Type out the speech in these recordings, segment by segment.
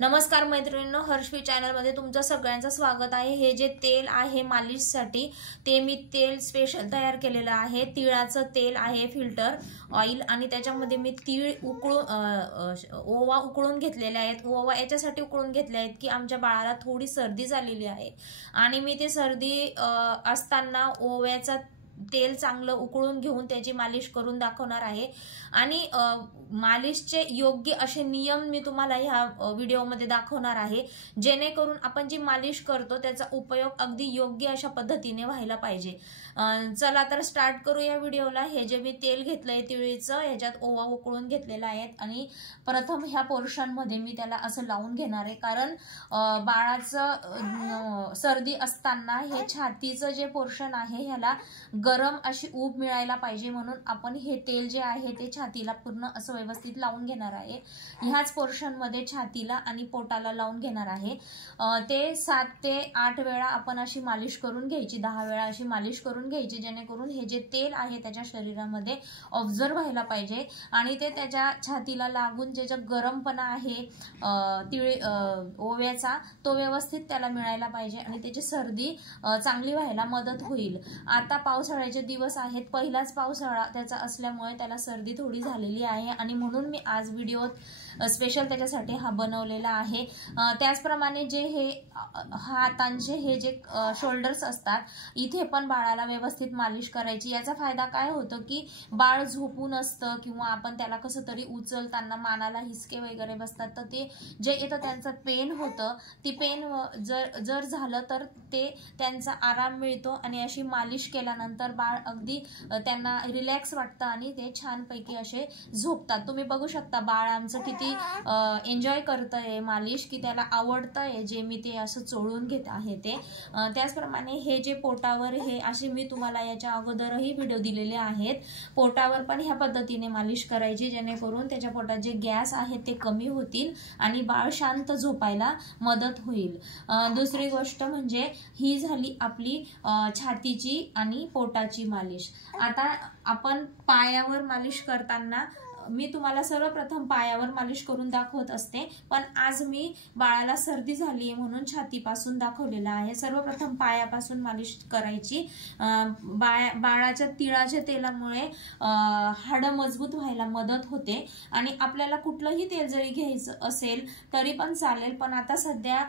नमस्कार मैत्रिणींनो, हर्षवी चॅनल मध्ये तुमचं सगळ्यांचं स्वागत आहे। हे जे तेल आहे मालिशसाठी ते मी तेल स्पेशल तयार केलेलं आहे। तिळाचं तेल आहे, फिल्टर ऑइल, आणि त्याच्यामध्ये मी तीळ ओवा उकळून घेतलेले आहेत। ओवा याच्यासाठी उकळून घेतले आहेत की आमच्या बाळाला थोडी सर्दी झालेली आहे आणि मी ते सर्दी असताना ओव्याचा तेल चांगलं उकळून घेऊन त्याची मालिश करून दाखवणार आहे। आणि मालिशचे योग्य असे नियम मी तुम्हाला ह्या व्हिडिओमध्ये दाखवणार आहे, जेणेकरून आपण जी मालिश करतो त्याचा उपयोग अगदी योग्य अशा पद्धतीने व्हायला पाहिजे। चला तर स्टार्ट करू या व्हिडिओला। हे जे मी तेल घेतलंय तिळीचं, ह्याच्यात ओवा उकळून घेतलेला आहे आणि प्रथम ह्या पोर्शन मध्ये मी त्याला असं लावून घेणार आहे, कारण बाळाचं सर्दी असताना हे छातीचं जे पोर्शन आहे ह्याला गरम अशी ऊब मिळायला पाहिजे, म्हणून आपण हे तेल जे आहे ते छातीला पूर्ण असं व्यवस्थित लावून घेणार आहे। ह्याच पोर्शन मध्ये छातीला आणि पोटाला लावून घेणार आहे। ते 7 ते 8 वेळा आपण अशी मालिश करून घ्यायची, 10 वेळा अशी मालिश करून घ्यायची, जेणेकरून हे जे तेल आहे त्याच्या शरीरामध्ये ऑब्झर्व व्हायला पाहिजे आणि ते त्याच्या छातीला लागून जे गरमपणा आहे ओव्याचा तो व्यवस्थित त्याला मिळायला पाहिजे आणि त्याची सर्दी चांगली व्हायला मदत होईल। आता पावसाळ्याचे दिवस आहेत, पहिलाच पावसाळा त्याचा असल्यामुळे त्याला सर्दी थोडी झालेली आहे आणि म्हणून मी आज व्हिडिओ स्पेशल त्याच्यासाठी हा बनवलेला आहे। त्याचप्रमाणे जे हे हातांचे हे जे शोल्डर्स असतात इथे पण बाळाला व्यवस्थित मालिश करायची। याचा फायदा काय होतो की बाळ झोपून असतं किंवा आपण त्याला कसं तरी उचलताना मानाला हिसके वगैरे बसतात, तर ते जे येतं त्यांचं पेन होतं, ती पेन जर झालं तर ते त्यांचा आराम मिळतो आणि अशी मालिश केल्यानंतर बाळ अगदी त्यांना रिलॅक्स वाटतं आणि ते छानपैकी असे झोपतात। तुम्ही बघू शकता बाळ आमचं किती एन्जॉय करतंय मालिश, की त्याला आवडतंय जे मी ते असं चोळून घेत आहे ते। त्याचप्रमाणे हे जे पोटावर हे असे मी तुम्हाला याच्या अगोदरही व्हिडिओ दिलेले आहेत, पोटावर पण ह्या पद्धतीने मालिश करायची, जेणेकरून त्याच्या पोटात जे गॅस आहेत ते कमी होतील आणि बाळ शांत झोपायला मदत होईल। दुसरी गोष्ट म्हणजे ही झाली आपली छातीची आणि पोटाची मालिश। आता आपण पायावर मालिश करताना मी तुम्हाला सर्वप्रथम पायावर मालिश करून दाखवत असते, पण आज मी बाळाला सर्दी झाली आहे म्हणून छातीपासून दाखवलेला आहे। सर्वप्रथम पायापासून मालिश करायची। बाळाच्या तिळाच्या तेलामुळे हाडं मजबूत व्हायला मदत होते आणि आपल्याला कुठलंही तेल जरी घ्यायचं असेल तरी पण चालेल, पण आता सध्या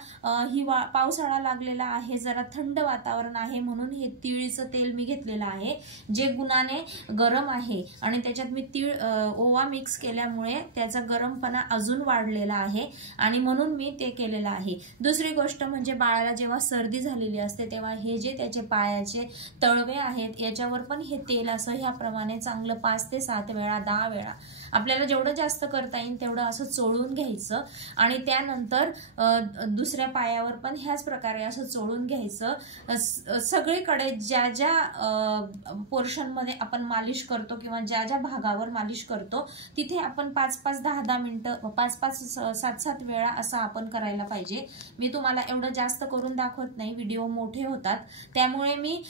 पावसाळा लागलेला आहे, जरा थंड वातावरण आहे, म्हणून हे तिळीचं तेल मी घेतलेलं आहे, जे गुणाने गरम आहे आणि त्याच्यात मी तीळ ओवा मिक्स केल्यामुळे त्याचा गरमपणा अजून वाढलेला आहे आणि म्हणून मी ते केलेलं आहे। दुसरी गोष्ट म्हणजे बाळाला जेव्हा सर्दी झालेली असते तेव्हा हे जे त्याचे पायाचे तळवे आहेत याच्यावर पण हे तेल असं ह्याप्रमाणे चांगलं 5 ते 7 वेळा 10 वेळा आपल्याला जेवढं जास्त करता येईल तेवढं असं चोळून घ्यायचं आणि त्यानंतर दुसऱ्या पायावर पण ह्याच प्रकारे असं चोळून घ्यायचं। सगळीकडे ज्या ज्या पोर्शन मध्ये आपण मालिश करतो किंवा ज्या ज्या भागावर मालिश करतो तिथे आपण 5-5, 10-10 मिनिटं, 5-5, 7-7 वेळा असं आपण करायला पाहिजे। मी तुम्हाला एवढं जास्त करून दाखवत नाही, व्हिडिओ मोठे होतात, त्यामुळे मी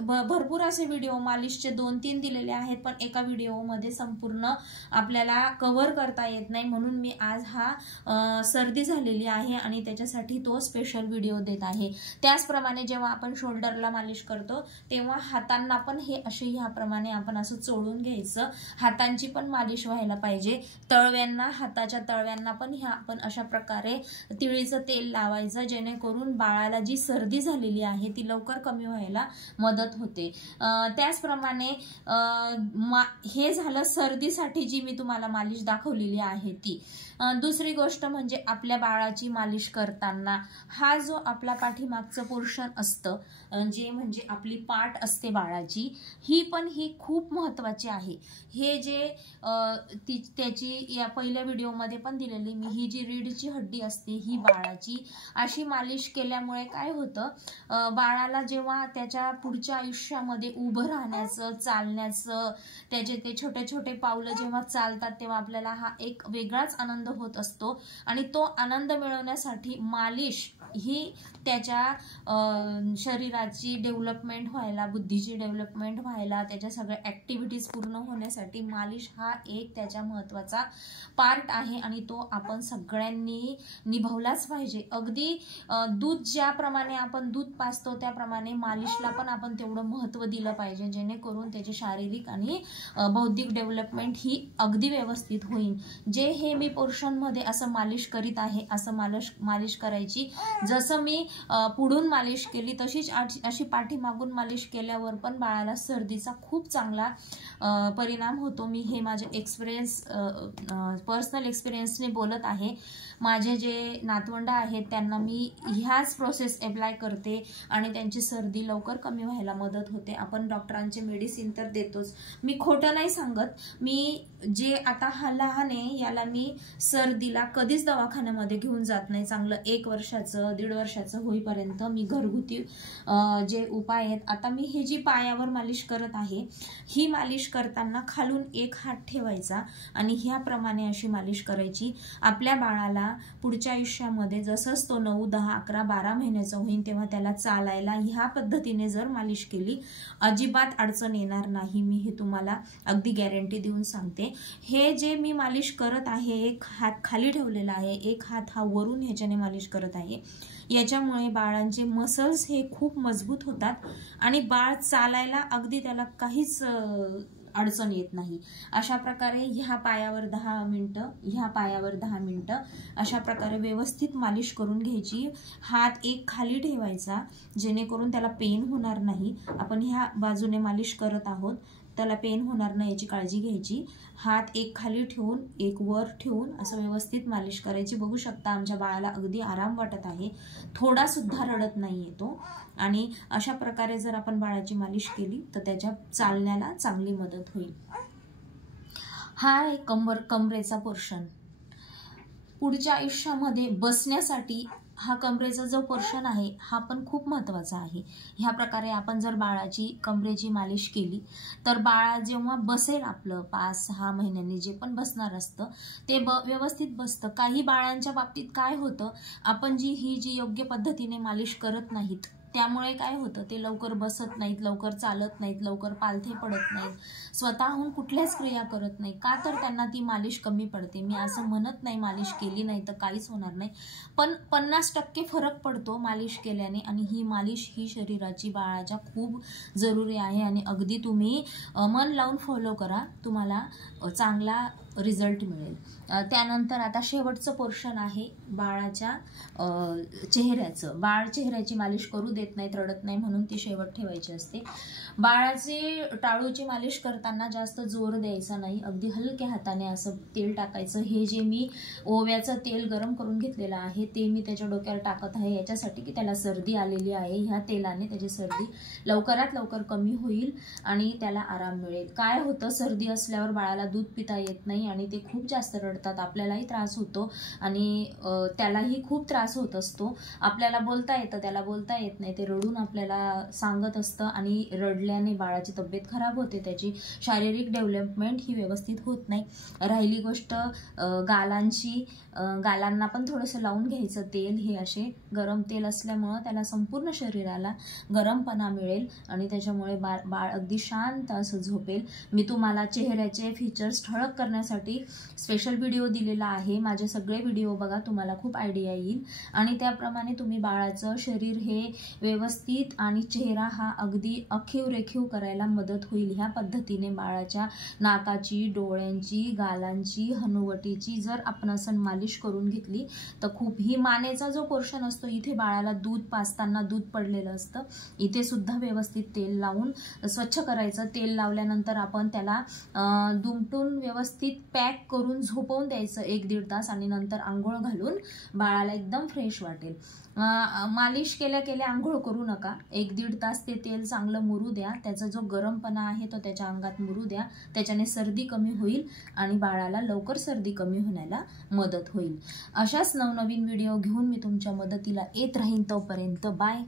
भरपूर असे व्हिडिओ मालिशचे 2-3 दिलेले आहेत, पण एका व्हिडिओमध्ये संपूर्ण आपल्याला कव्हर करता येत नाही, म्हणून मी आज हा सर्दी झालेली आहे आणि त्याच्यासाठी तो स्पेशल व्हिडिओ देत आहे। त्याचप्रमाणे जेव्हा आपण शोल्डरला मालिश करतो तेव्हा हातांना पण हे असे ह्याप्रमाणे आपण असं चोळून घ्यायचं, हातांची पण मालिश व्हायला पाहिजे। तळव्यांना, हाताच्या तळव्यांना पण ह्या आपण अशा प्रकारे तिळीचं तेल लावायचं, जेणेकरून बाळाला जी सर्दी झालेली आहे ती लवकर कमी व्हायला मदत होते। त्याचप्रमाणे हे झालं सर्दीसाठी जी मी तुम्हाला मालिश दाखवलेली आहे ती। दुसरी गोष्ट म्हणजे आपल्या बाळाची मालिश करताना हा जो आपला पाठीमागचं पोर्शन असतं, जे म्हणजे आपली पाठ असते बाळाची, ही खूप महत्वाची आहे। हे जे त्याची या पहिल्या व्हिडिओमध्ये पण दिलेली मी ही जी रीढची हड्डी असते ही बाळाची अशी मालिश केल्यामुळे काय होतं, बाळाला जेव्हा त्याच्या पुढच्या आयुष्यामध्ये उभं राहण्याचं, चालण्याचं, त्याचे ते छोटे छोटे पावलं जेव्हा चालतात तेव्हा आपल्याला हा एक वेगळाच आनंद होत असतो आणि तो आनंद मिळवण्यासाठी मालिश ही त्याच्या शरीराची डेव्हलपमेंट व्हायला, बुद्धीची डेव्हलपमेंट व्हायला, त्याच्या सगळ्या ॲक्टिव्हिटीज पूर्ण होण्यासाठी मालिश हा एक त्याच्या महत्त्वाचा पार्ट आहे आणि तो आपण सगळ्यांनी निभावलाच पाहिजे. अगदी दूध ज्याप्रमाणे आपण दूध पाजतो त्याप्रमाणे मालिशला पण आपण तेवढं महत्त्व दिलं पाहिजे, जेणेकरून त्याची शारीरिक आणि बौद्धिक डेव्हलपमेंट ही अगदी व्यवस्थित होईल. जे हे मी पोर्शनमध्ये असं मालिश करीत आहे, असं मालिश करायची. जसं मी पुढून मालिश केली तशीच अशी पाठीमागून मालिश केल्यावर पण बाळाला सर्दीचा खूप चांगला परिणाम होतो. मी हे माझे एक्सपिरियन्स, पर्सनल एक्सपिरियन्सने बोलत आहे. माझे जे नातवंड आहेत त्यांना मी ह्याच प्रोसेस अप्लाय करते आणि त्यांची सर्दी लवकर कमी व्हायला मदत होते. आपण डॉक्टरांचे मेडिसिन तर देतोच, मी खोटं नाही सांगत. मी जे आता हा लहान आहे याला मी सर्दीला कधीच दवाखान्यामध्ये घेऊन जात नाही. चांगलं 1 वर्षाचं 1.5 वर्षाचं होईपर्यंत मी घरगुती जे उपाय आहेत, आता मी हे जी पायावर मालिश करत आहे, ही मालिश करताना खालून एक हात ठेवायचा आणि ह्याप्रमाणे अशी मालिश करायची. आपल्या बाळाला पुढच्या आयुष्यामध्ये जसंच तो 9, 10, 11, 12 महिन्याचा होईल तेव्हा त्याला चालायला ह्या पद्धतीने जर मालिश केली अजिबात अडचण येणार नाही. मी हे तुम्हाला अगदी गॅरंटी देऊन सांगते. हे जे मी मालिश करत आहे, एक हात खाली ठेवलेला आहे, एक हात हा वरून ह्याच्याने मालिश करत आहे. याच्यामुळे बाळांचे मसल्स हे खूप मजबूत होतात आणि बाळ चालायला अगदी त्याला काहीच अडचण येत नाही. अशा प्रकारे ह्या पायावर 10 मिनिटं, ह्या पायावर 10 मिनिटं अशा प्रकारे व्यवस्थित मालिश करून घ्यायची. हात एक खाली ठेवायचा जेणेकरून त्याला पेन होणार नाही. आपण ह्या बाजूने मालिश करत आहोत, त्याला पेन होणार नाही याची काळजी घ्यायची. हात एक खाली ठेवून एक वर ठेवून असं व्यवस्थित मालिश करायची. बघू शकता आमच्या बाळाला अगदी आराम वाटत आहे, थोडा सुद्धा रडत नाहीये तो. आणि अशा प्रकारे जर आपण बाळाची मालिश केली तर त्याच्या चालण्याला चांगली मदत होईल. हा आहे कमरेचा पोर्शन. पुढच्या आयुष्यामध्ये बसण्यासाठी हा कमरेचा जो पोर्शन आहे हा पण खूप महत्त्वाचा आहे. ह्या प्रकारे आपण जर बाळाची कमरेची मालिश केली तर बाळा जेव्हा बसेल, आपलं 5-6 महिन्यांनी जे पण बसणार असतं ते व्यवस्थित बसतं. काही बाळांच्या बाबतीत काय होतं, आपण ही जी योग्य पद्धतीने मालिश करत नाहीत त्यामुळे काय होतं, ते लवकर बसत नाहीत, लवकर चालत नाहीत, लवकर पालथे पडत नाहीत, स्वतःहून कुठल्याच क्रिया करत नाही. का तर त्यांना ती मालिश कमी पडते. मी असं म्हणत नाही मालिश केली नाही तर काहीच होणार नाही, पण 50% फरक पडतो मालिश केल्याने. आणि ही मालिश ही शरीराची बाळाच्या खूप जरुरी आहे आणि अगदी तुम्ही मन लावून फॉलो करा, तुम्हाला चांगला रिझल्ट मिळेल. त्यानंतर आता शेवटचं पोर्शन आहे बाळाच्या चेहऱ्याचं. बाळ चेहऱ्याची मालिश करू देत नाहीत, रडत नाही म्हणून ती शेवट ठेवायची असते. बाळाची टाळूची मालिश करताना जास्त जोर द्यायचा नाही, अगदी हलक्या हाताने असं तेल टाकायचं. हे जे मी ओव्याचं तेल गरम करून घेतलेलं आहे ते मी त्याच्या डोक्यावर टाकत आहे, याच्यासाठी की त्याला सर्दी आलेली आहे. ह्या तेलाने त्याची सर्दी लवकरात लवकर कमी होईल आणि त्याला आराम मिळेल. काय होतं, सर्दी असल्यावर बाळाला दूध पिता येत नाही आणि ते खूप जास्त रडतात, आपल्यालाही त्रास होतो आणि त्यालाही खूप त्रास होत असतो. आपल्याला बोलता येतं, त्याला बोलता येत नाही, ते रडून आपल्याला सांगत असतं आणि रडल्याने बाळाची तब्येत खराब होते, त्याची शारीरिक डेव्हलपमेंट ही व्यवस्थित होत नाही. राहिली गोष्ट गालांची, गालांना पण थोडंसं लावून घ्यायचं तेल. हे असे गरम तेल असल्यामुळं त्याला संपूर्ण शरीराला गरमपणा मिळेल आणि त्याच्यामुळे बाळ अगदी शांत असं झोपेल. मी तुम्हाला चेहऱ्याचे फीचर्स ठळक करण्यासाठी स्पेशल व्हिडिओ दिलेला आहे. माझे सगळे व्हिडिओ बघा, तुम्हाला खूप आयडिया येईल आणि त्याप्रमाणे तुम्ही बाळाचं शरीर हे व्यवस्थित आणि चेहरा हा अगदी अखीव रेखीव करायला मदत होईल. ह्या पद्धतीने बाळाच्या नाकाची, डोळ्यांची, गालांची, हनुवटीची जर आपण असं मालिश करून घेतली तर खूप. ही मानेचा जो पोर्शन असतो, इथे बाळाला दूध पाजताना दूध पडलेलं असतं, इथे सुद्धा व्यवस्थित तेल लावून स्वच्छ करायचं. तेल लावल्यानंतर आपण त्याला दुमटून व्यवस्थित पॅक करून झोपवून द्यायचं 1-1.5 तास आणि नंतर आंघोळ घालून बाळाला एकदम फ्रेश वाटेल. मालिश केल्या केल्या आंघोळ करू नका, 1-1.5 तास ते तेल चांगलं मुरू द्या, त्याचा जो गरमपणा आहे तो त्याच्या अंगात मुरू द्या, त्याच्याने सर्दी कमी होईल आणि बाळाला लवकर सर्दी कमी होण्याला मदत होईल. अशाच नवनवीन व्हिडिओ घेऊन मी तुमच्या मदतीला येत राहीन. तोपर्यंत बाय.